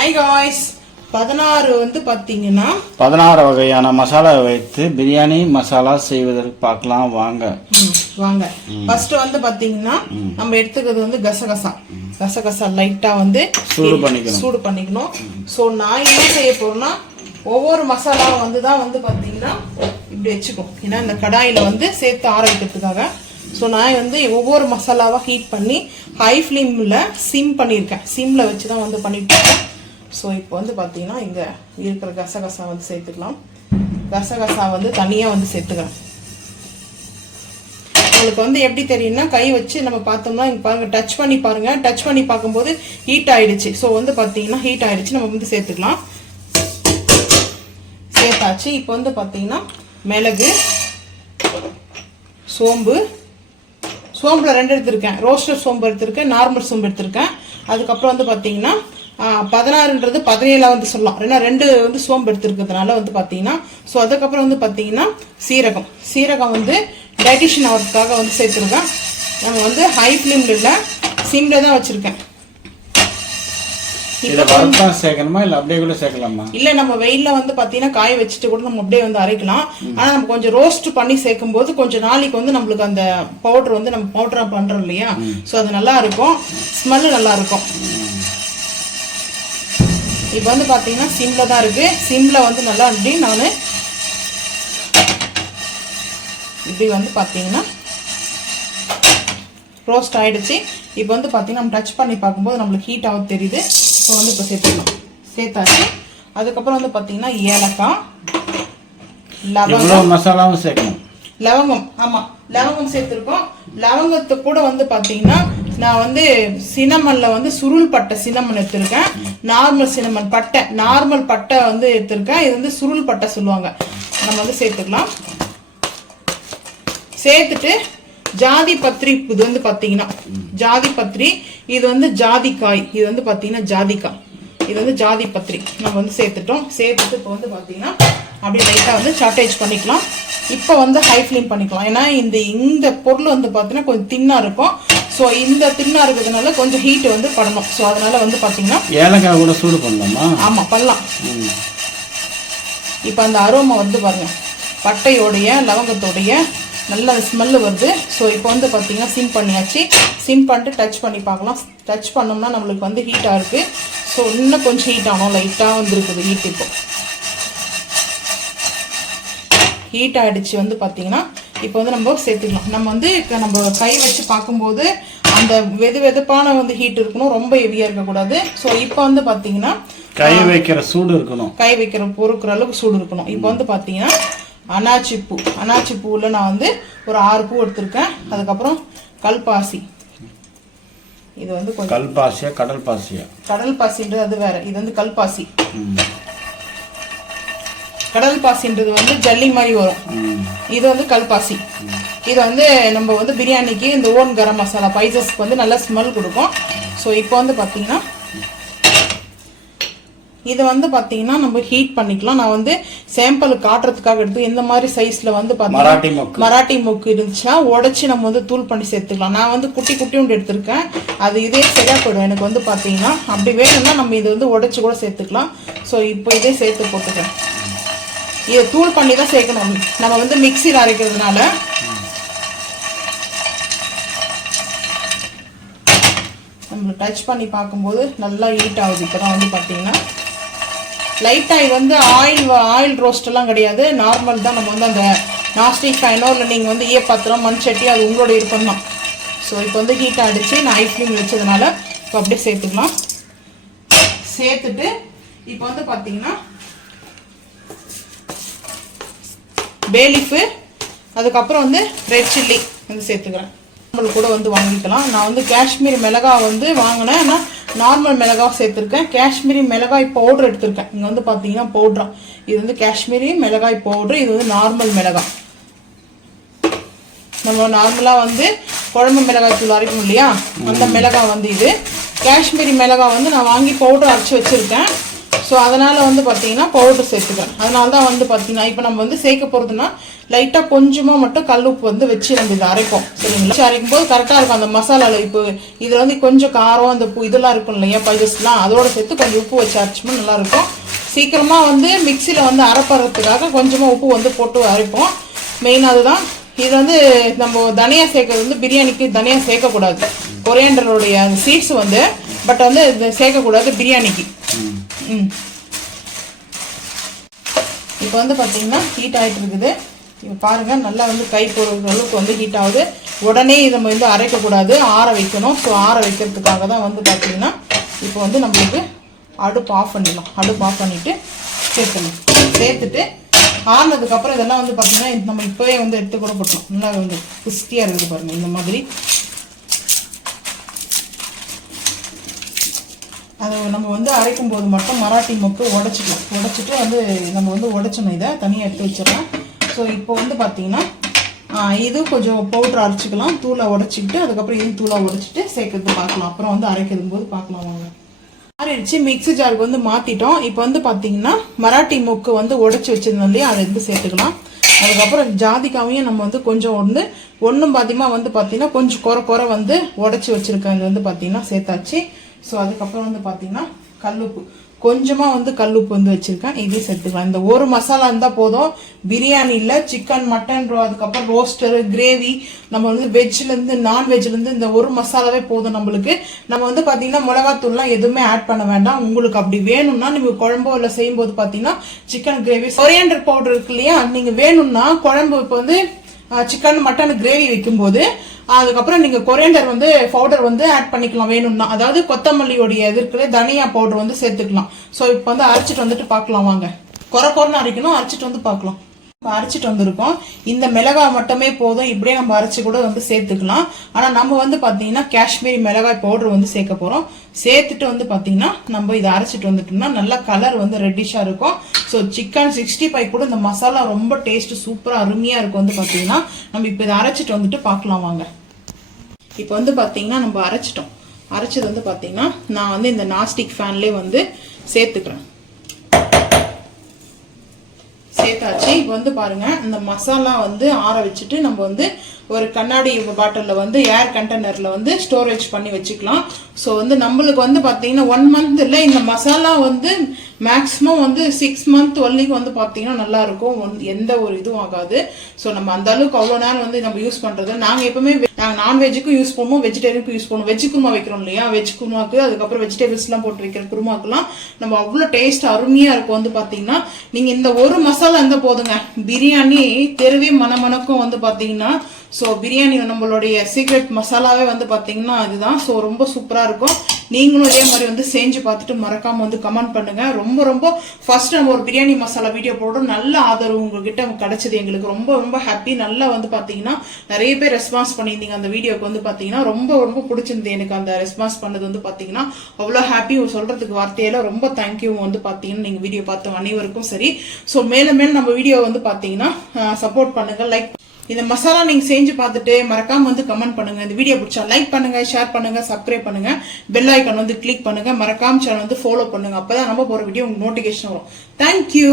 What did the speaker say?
Hi guys, 16 வந்து பார்த்தீங்கன்னா 16 வகையான மசாலா வைத்து பிரியாணி மசாலா செய்வதற்கு பார்க்கலாம் வாங்க. வாங்க. ஃபர்ஸ்ட் வந்து பார்த்தீங்கன்னா நம்ம எடுத்துக்கிறது வந்து கசகசா லைட்டா வந்து சூடு பண்ணிக்கணும். ஸோ நான் என்ன செய்ய போறேன்னா ஒவ்வொரு மசாலாவும் வந்து தான் வந்து பார்த்தீங்கன்னா இப்படி வச்சுக்கணும். ஏன்னா இந்த கடாயில் வந்து சேர்த்து ஆற வைக்கிறதுக்காக. ஸோ நான் வந்து ஒவ்வொரு மசாலாவாக ஹீட் பண்ணி ஹை ஃப்ளேமில் சிம் பண்ணியிருக்கேன். சிம்மில் வச்சு தான் வந்து பண்ணிட்டு இருக்கேன். ஸோ இப்போ வந்து பார்த்தீங்கன்னா இங்கே இருக்கிற கசகசா வந்து சேர்த்துக்கலாம். கசகசா வந்து தனியாக வந்து சேர்த்துக்கிறேன். உங்களுக்கு வந்து எப்படி தெரியும்னா கை வச்சு நம்ம பார்த்தோம்னா இங்கே பாருங்கள், டச் பண்ணி பாருங்கள். டச் பண்ணி பார்க்கும்போது ஹீட் ஆகிடுச்சு. ஸோ வந்து பார்த்தீங்கன்னா ஹீட் ஆகிடுச்சு, நம்ம வந்து சேர்த்துக்கலாம். சேர்த்தாச்சு. இப்போ வந்து பார்த்தீங்கன்னா மிளகு, சோம்பில் 2 எடுத்திருக்கேன். ரோஸ்டர் சோம்பு எடுத்திருக்கேன், நார்மல் சோம்பு எடுத்திருக்கேன். அதுக்கப்புறம் வந்து பார்த்தீங்கன்னா 16ன்றது 17 வந்து சொல்லலாம். ஏன்னா 2 வந்து சோம்பு எடுத்துருக்கிறதுனால வந்து பார்த்தீங்கன்னா. ஸோ அதுக்கப்புறம் வந்து பார்த்தீங்கன்னா சீரகம் வந்து டைஜஷன் ஆகிறதுக்காக வந்து சேர்த்துருக்கேன். நம்ம வந்து ஹை ஃப்ளேமில் இல்லை, சிம்ல தான் வச்சுருக்கேன். சேர்க்கணுமா இல்லை அப்படியே கூட சேர்க்கலாமா? இல்லை, நம்ம வெயிலில் வந்து பார்த்தீங்கன்னா காய வச்சுட்டு கூட நம்ம அப்படியே வந்து அரைக்கலாம். ஆனால் நம்ம கொஞ்சம் ரோஸ்ட் பண்ணி சேர்க்கும் போது கொஞ்சம் நாளைக்கு வந்து நம்மளுக்கு அந்த பவுடர் வந்து நம்ம பவுடரா பண்ணுறோம் இல்லையா? ஸோ அது நல்லா இருக்கும், ஸ்மெல்லு நல்லா இருக்கும். இப்போ வந்து பார்த்தீங்கன்னா சிம்ல தான் இருக்கு. சிம்ல வந்து நல்லா இப்படி நான் இப்படி வந்து பார்த்தீங்கன்னா ரோஸ்ட் ஆயிடுச்சு. இப்போ வந்து பார்த்தீங்கன்னா நம்ம டச் பண்ணி பார்க்கும்போது நம்மளுக்கு ஹீட் ஆகுது தெரியுது. ஸோ வந்து இப்போ சேர்த்தாச்சு. அதுக்கப்புறம் வந்து பார்த்தீங்கன்னா ஏலக்காய், லவங்கம், மசாலாவும் சேர்க்கணும். லவங்கம், ஆமாம் லவங்கம் சேர்த்துருக்கோம். லவங்கத்து கூட வந்து பார்த்தீங்கன்னா நான் வந்து சினமனில் வந்து சுருள் பட்டை சினமன் எடுத்திருக்கேன். நார்மல் சினமன் பட்டை, நார்மல் பட்டை வந்து எடுத்திருக்கேன். இது வந்து சுருள் பட்டை சொல்லுவாங்க. நம்ம வந்து சேர்த்துக்கலாம். சேர்த்துட்டு ஜாதி பத்திரி, இது வந்து பார்த்தீங்கன்னா ஜாதி பத்திரி, இது வந்து ஜாதிக்காய், இது வந்து பார்த்தீங்கன்னா ஜாதிக்காய், இது வந்து ஜாதி பத்திரி நம்ம வந்து சேர்த்துட்டோம். சேர்த்துட்டு இப்போ வந்து பார்த்தீங்கன்னா அப்படியே லைட்டாக வந்து சாட்டேஜ் பண்ணிக்கலாம். இப்போ வந்து ஹை ஃப்ளேம் பண்ணிக்கலாம். ஏன்னா இந்த பொருள் வந்து பார்த்தீங்கன்னா கொஞ்சம் தின்னாக இருக்கும். ஸோ இந்த தின்னாக இருக்கிறதுனால கொஞ்சம் ஹீட் வந்து படணும். ஸோ அதனால வந்து பார்த்தீங்கன்னா ஏலக்காய் கூட சூடு பண்ணலாமா? ஆமாம், பண்ணலாம். இப்போ அந்த அரோமா வந்து பாருங்க, பட்டையோடைய லவங்கத்தோடைய நல்ல ஸ்மெல்லு வருது. ஸோ இப்போ வந்து பார்த்தீங்கன்னா சிம் பண்ணியாச்சு. சிம் பண்ணிட்டு டச் பண்ணி பார்க்கலாம். டச் பண்ணோம்னா நம்மளுக்கு வந்து ஹீட்டாக இருக்குது. ஸோ இன்னும் கொஞ்சம் ஹீட் ஆகணும். லைட்டாக வந்துருக்குது ஹீட். இப்போ ஹீட் ஆகிடுச்சு. வந்து பார்த்தீங்கன்னா இப்போ வந்து நம்ம சேர்த்துக்கலாம். நம்ம வந்து நம்ம கை வச்சு பார்க்கும்போது அந்த வெதுப்பான வந்து ஹீட் இருக்கணும், ரொம்ப ஹெவியாக இருக்கக்கூடாது. ஸோ இப்போ வந்து பார்த்தீங்கன்னா கை வைக்கிற சூடு இருக்கணும், கை வைக்கிற பொறுக்கிற அளவுக்கு சூடு இருக்கணும். இப்போ வந்து பார்த்தீங்கன்னா அனாச்சி பூவில் நான் வந்து ஒரு 6 பூ எடுத்திருக்கேன். அதுக்கப்புறம் கல்பாசி, இது வந்து கொஞ்சம் கல்பாசியா கடல் பாசின்றது அது வேற. இது வந்து கல்பாசி. கடல் பாசின்றது வந்து ஜல்லி மாதிரி வரும். இது வந்து கல்பாசி. இது வந்து நம்ம வந்து பிரியாணிக்கு இந்த ஓன் கரம் மசாலா ஸ்பைசஸ்க்கு வந்து நல்ல ஸ்மெல் கொடுக்கும். ஸோ இப்போ வந்து பார்த்தீங்கன்னா இது வந்து பார்த்தீங்கன்னா நம்ம ஹீட் பண்ணிக்கலாம். நான் வந்து சாம்பிள் காட்டுறதுக்காக எடுத்து இந்த மாதிரி சைஸில் வந்து பார்த்தீங்கன்னா மராட்டி மொக்கு இருந்துச்சுன்னா உடச்சி நம்ம வந்து தூள் பண்ணி சேர்த்துக்கலாம். நான் வந்து குட்டி உண்டு எடுத்திருக்கேன். அது இதே சரியாக போயிடும் எனக்கு வந்து பார்த்தீங்கன்னா. அப்படி வேணும்னா நம்ம இது வந்து உடச்சி கூட சேர்த்துக்கலாம். ஸோ இப்போ இதே சேர்த்து போட்டுக்கிறேன். இதை தூள் பண்ணி தான் சேர்க்கணும். நம்ம வந்து மிக்சியில் அரைக்கிறதுனால நம்ம டச் பண்ணி பார்க்கும்போது நல்லா ஹீட் ஆகுது. இப்போ தான் வந்து பார்த்தீங்கன்னா லைட்டாக இது வந்து ஆயில் ரோஸ்ட் எல்லாம் கிடையாது, நார்மல் தான். நம்ம வந்து அந்த நாஸ்டிக் ஃபைனோ இல்லை நீங்கள் வந்து பாத்திரம் மண் சட்டி அது உங்களோட விருப்பம் தான். ஸோ இப்போ வந்து ஹீட் ஆகிடுச்சு. நான் ஹை ஃப்ளேம் வச்சதுனால இப்போ அப்படியே சேர்த்துக்கலாம். சேர்த்துட்டு இப்போ வந்து பார்த்தீங்கன்னா பேலீஃபு, அதுக்கப்புறம் வந்து ரெட் சில்லி வந்து சேர்த்துக்கிறேன். நம்மளுக்கு கூட வந்து வாங்கிக்கலாம். நான் வந்து காஷ்மீரி மிளகாய் வந்து வாங்கினேன். ஆனால் நார்மல் மிளகாய் சேர்த்துருக்கேன். காஷ்மீரி மிளகாய் பவுடர் எடுத்திருக்கேன். இங்கே வந்து பார்த்தீங்கன்னா பவுட்ரா, இது வந்து காஷ்மீரி மிளகாய் பவுட்ரு, இது வந்து நார்மல் மிளகாய். நம்ம நார்மலாக வந்து குழம்பு மிளகாய் தூள் அரைக்கணும் இல்லையா, அந்த மிளகாய் வந்து இது. காஷ்மீரி மிளகாய் வந்து நான் வாங்கி பவுடர் அரைச்சி வச்சுருக்கேன். ஸோ அதனால் வந்து பார்த்தீங்கன்னா பவுடர் சேர்த்துக்கிறேன். அதனால தான் வந்து பார்த்தீங்கன்னா இப்போ நம்ம வந்து சேர்க்க போகிறதுனா லைட்டாக கொஞ்சமாக மட்டும் கல் உப்பு வந்து வச்சு நம்ம இதை அரைப்போம் சரிங்களா. அரைக்கும் போது கரெக்டாக இருக்கும் அந்த மசாலாவில். இப்போ இதில் வந்து கொஞ்சம் காரம் அந்த இதெல்லாம் இருக்கும் இல்லையா பைசஸ்லாம், அதோட சேர்த்து கொஞ்சம் உப்பு வச்சு அரைச்சோம்னா நல்லாயிருக்கும். சீக்கிரமாக வந்து மிக்சியில் வந்து அரைப்படுறதுக்காக கொஞ்சமாக உப்பு வந்து போட்டு அரைப்போம். மெயின் அதுதான். இது வந்து நம்ம தனியா சேர்க்கறது வந்து பிரியாணிக்கு தனியா சேர்க்கக்கூடாது. கொரியாண்டருடைய அந்த சீட்ஸ் வந்து பட் வந்து சேர்க்கக்கூடாது பிரியாணிக்கு. இப்போ வந்து பார்த்தீங்கன்னா ஹீட் ஆகிட்டு இருக்குது. இப்போ பாருங்கள் நல்லா வந்து கை போடுற அளவுக்கு வந்து ஹீட் ஆகுது. உடனே இதை நம்ம வந்து அரைக்கக்கூடாது, ஆற வைக்கணும். ஸோ ஆற வைக்கிறதுக்காக தான் வந்து பார்த்தீங்கன்னா இப்போ வந்து நம்மளுக்கு அடுப்பு ஆஃப் பண்ணிடலாம். அடுப்பு ஆஃப் பண்ணிவிட்டு சேர்க்கணும். சேர்த்துட்டு ஆறுனதுக்கப்புறம் இதெல்லாம் வந்து பார்த்தீங்கன்னா நம்ம இப்போவே வந்து எடுத்து கூட போட்டோம். நல்லா வந்து கிறிஸ்டியாக இருக்குது பாருங்கள். இந்த மாதிரி அது நம்ம வந்து அரைக்கும் போது மட்டும் மராட்டி மொக்கு உடச்சிக்கலாம். உடச்சிட்டு வந்து நம்ம வந்து உடச்சணும். இதை தனியாக எடுத்து வச்சிடலாம். ஸோ இப்போ வந்து பார்த்தீங்கன்னா இது கொஞ்சம் பவுட்ரு அரைச்சிக்கலாம். தூளை உடச்சிக்கிட்டு அதுக்கப்புறம் இது தூளாக உடச்சிட்டு சேர்க்கறது பார்க்கலாம். அப்புறம் வந்து அரைக்கிறது போது பார்க்கலாம் வாங்க. ஆறிடுச்சு. மிக்ஸி ஜாருக்கு வந்து மாற்றிட்டோம். இப்போ வந்து பார்த்தீங்கன்னா மராட்டி மொக்கு வந்து உடச்சி வச்சிருந்தோம் இல்லையா, அதை வந்து சேர்த்துக்கலாம். அதுக்கப்புறம் ஜாதிக்காவையும் நம்ம வந்து கொஞ்சம் ஒன்றும் பாத்தியமாக வந்து பார்த்தீங்கன்னா கொஞ்சம் குறை வந்து உடச்சி வச்சுருக்கேன். இது வந்து பார்த்தீங்கன்னா சேர்த்தாச்சு. ஸோ அதுக்கப்புறம் வந்து பார்த்தீங்கன்னா கல்லுப்பு கொஞ்சமாக வந்து கல்லுப்பு வந்து வச்சுருக்கேன். இதையும் சேர்த்துக்கலாம். இந்த ஒரு மசாலா இருந்தால் போதும். பிரியாணியில் சிக்கன் மட்டன் அதுக்கப்புறம் ரோஸ்டரு கிரேவி நம்ம வந்து வெஜ்லேருந்து நான்வெஜ்லேருந்து இந்த ஒரு மசாலாவே போதும் நம்மளுக்கு. நம்ம வந்து பார்த்தீங்கன்னா மிளகாத்தூள்லாம் எதுவுமே ஆட் பண்ண வேண்டாம். உங்களுக்கு அப்படி வேணும்னா நீங்கள் குழம்போ இல்லை செய்யும்போது பார்த்தீங்கன்னா சிக்கன் கிரேவி கொரியாண்டர் பவுடர் இருக்கு இல்லையா, நீங்கள் வேணும்னா குழம்பு இப்போ வந்து சிக்கன் மட்டன் கிரேவி வைக்கும்போது அதுக்கப்புறம் நீங்கள் கொரியாண்டர் வந்து பவுடர் வந்து ஆட் பண்ணிக்கலாம் வேணும்னா. அதாவது கொத்தமல்லியோடைய இது இருக்கிற தனியா பவுடர் வந்து சேர்த்துக்கலாம். ஸோ இப்போ வந்து அரைச்சிட்டு வந்துட்டு பார்க்கலாம் வாங்க. குறைன்னு அரைக்கணும். அரைச்சிட்டு வந்து பார்க்கலாம். அரைச்சிட்டு வந்திருக்கோம். இந்த மிளகாய் மட்டுமே போதும். இப்படியே நம்ம அரைச்சி கூட வந்து சேர்த்துக்கலாம். ஆனால் நம்ம வந்து பார்த்தீங்கன்னா காஷ்மீரி மிளகாய் பவுடர் வந்து சேர்க்க போகிறோம். சேர்த்துட்டு வந்து பார்த்தீங்கன்னா நம்ம இதை அரைச்சிட்டு வந்துட்டோம்னா நல்லா கலர் வந்து ரெட்டிஷாக இருக்கும். ஸோ சிக்கன் 65 கூட இந்த மசாலா ரொம்ப டேஸ்ட் சூப்பராக அருமையாக இருக்கும். வந்து பார்த்தீங்கன்னா நம்ம இப்போ இதை அரைச்சிட்டு வந்துட்டு பார்க்கலாம் வாங்க. இப்போ வந்து பார்த்தீங்கன்னா நம்ம அரைச்சிட்டோம். அரைச்சது வந்து பார்த்தீங்கன்னா நான் வந்து இந்த நாஸ்டிக் ஃபேன்லேயே வந்து சேர்த்துக்கிறேன். சேர்த்தாச்சு. இப்போ வந்து பாருங்க இந்த மசாலா வந்து ஆற வச்சுட்டு நம்ம வந்து ஒரு கண்ணாடி பாட்டிலில் வந்து ஏர் கண்டெய்னரில் வந்து ஸ்டோரேஜ் பண்ணி வச்சுக்கலாம். ஸோ வந்து நம்மளுக்கு வந்து பார்த்தீங்கன்னா 1 month இல்லை, இந்த மசாலா வந்து மேக்ஸிமம் வந்து 6 month வரைக்கும் வந்து பார்த்தீங்கன்னா நல்லா இருக்கும். எந்த ஒரு இதுவும் ஆகாது. ஸோ நம்ம அந்த அளவுக்கு அவ்வளோ நேரம் வந்து நம்ம யூஸ் பண்ணுறது. நாங்கள் எப்பவுமே நாங்கள் நான்வெஜ்ஜுக்கும் யூஸ் பண்ணுவோம், வெஜிடேரியனுக்கும் யூஸ் பண்ணுவோம். வெஜ் குருமா வைக்கிறோம் இல்லையா, வெஜ் குருமாக்கு அதுக்கப்புறம் வெஜிடபிள்ஸ்லாம் போட்டு வைக்கிற குருமாக்கெல்லாம் நம்ம அவ்வளோ டேஸ்ட் அருமையாக இருக்கும். வந்து பார்த்தீங்கன்னா நீங்கள் இந்த ஒரு மசாலா இருந்தால் போதுங்க, பிரியாணி தெருவே மணமணக்கும். வந்து பார்த்தீங்கன்னா ஸோ பிரியாணி நம்மளுடைய சீக்ரெட் மசாலாவே வந்து பார்த்தீங்கன்னா அதுதான். ஸோ ரொம்ப சூப்பராக இருக்கும். நீங்களும் இதே மாதிரி வந்து செஞ்சு பார்த்துட்டு மறக்காமல் வந்து கமெண்ட் பண்ணுங்கள். ரொம்ப ரொம்ப ஃபர்ஸ்ட் நம்ம ஒரு பிரியாணி மசாலா வீடியோ போடுறோம். நல்ல ஆதரவு உங்ககிட்ட கிடைச்சது எங்களுக்கு ரொம்ப ரொம்ப ஹாப்பி. நல்லா வந்து பார்த்தீங்கன்னா நிறைய பேர் ரெஸ்பான்ஸ் பண்ணியிருந்தீங்க அந்த வீடியோக்கு. வந்து பார்த்தீங்கன்னா ரொம்ப ரொம்ப பிடிச்சிருந்து எனக்கு அந்த ரெஸ்பான்ஸ் பண்ணது. வந்து பார்த்தீங்கன்னா அவ்வளோ ஹாப்பி, சொல்கிறதுக்கு வார்த்தையில ரொம்ப தேங்க்யூ. வந்து பார்த்தீங்கன்னா நீங்கள் வீடியோ பார்த்த அனைவருக்கும் சரி. ஸோ மேலும் மேலும் நம்ம வீடியோ வந்து பார்த்தீங்கன்னா சப்போர்ட் பண்ணுங்கள். லைக் இந்த மசாலா நீங்க செஞ்சு பார்த்துட்டு மறக்காம வந்து கமெண்ட் பண்ணுங்க. இந்த வீடியோ பிடிச்சா லைக் பண்ணுங்க, ஷேர் பண்ணுங்க, சப்ஸ்கிரைப் பண்ணுங்க, பெல் ஐக்கான் வந்து கிளிக் பண்ணுங்க. மறக்காம சேனல் வந்து ஃபாலோ பண்ணுங்க. அப்பதான் நம்ம போற வீடியோ உங்களுக்கு நோட்டிபிகேஷன் வரும். தேங்க்யூ.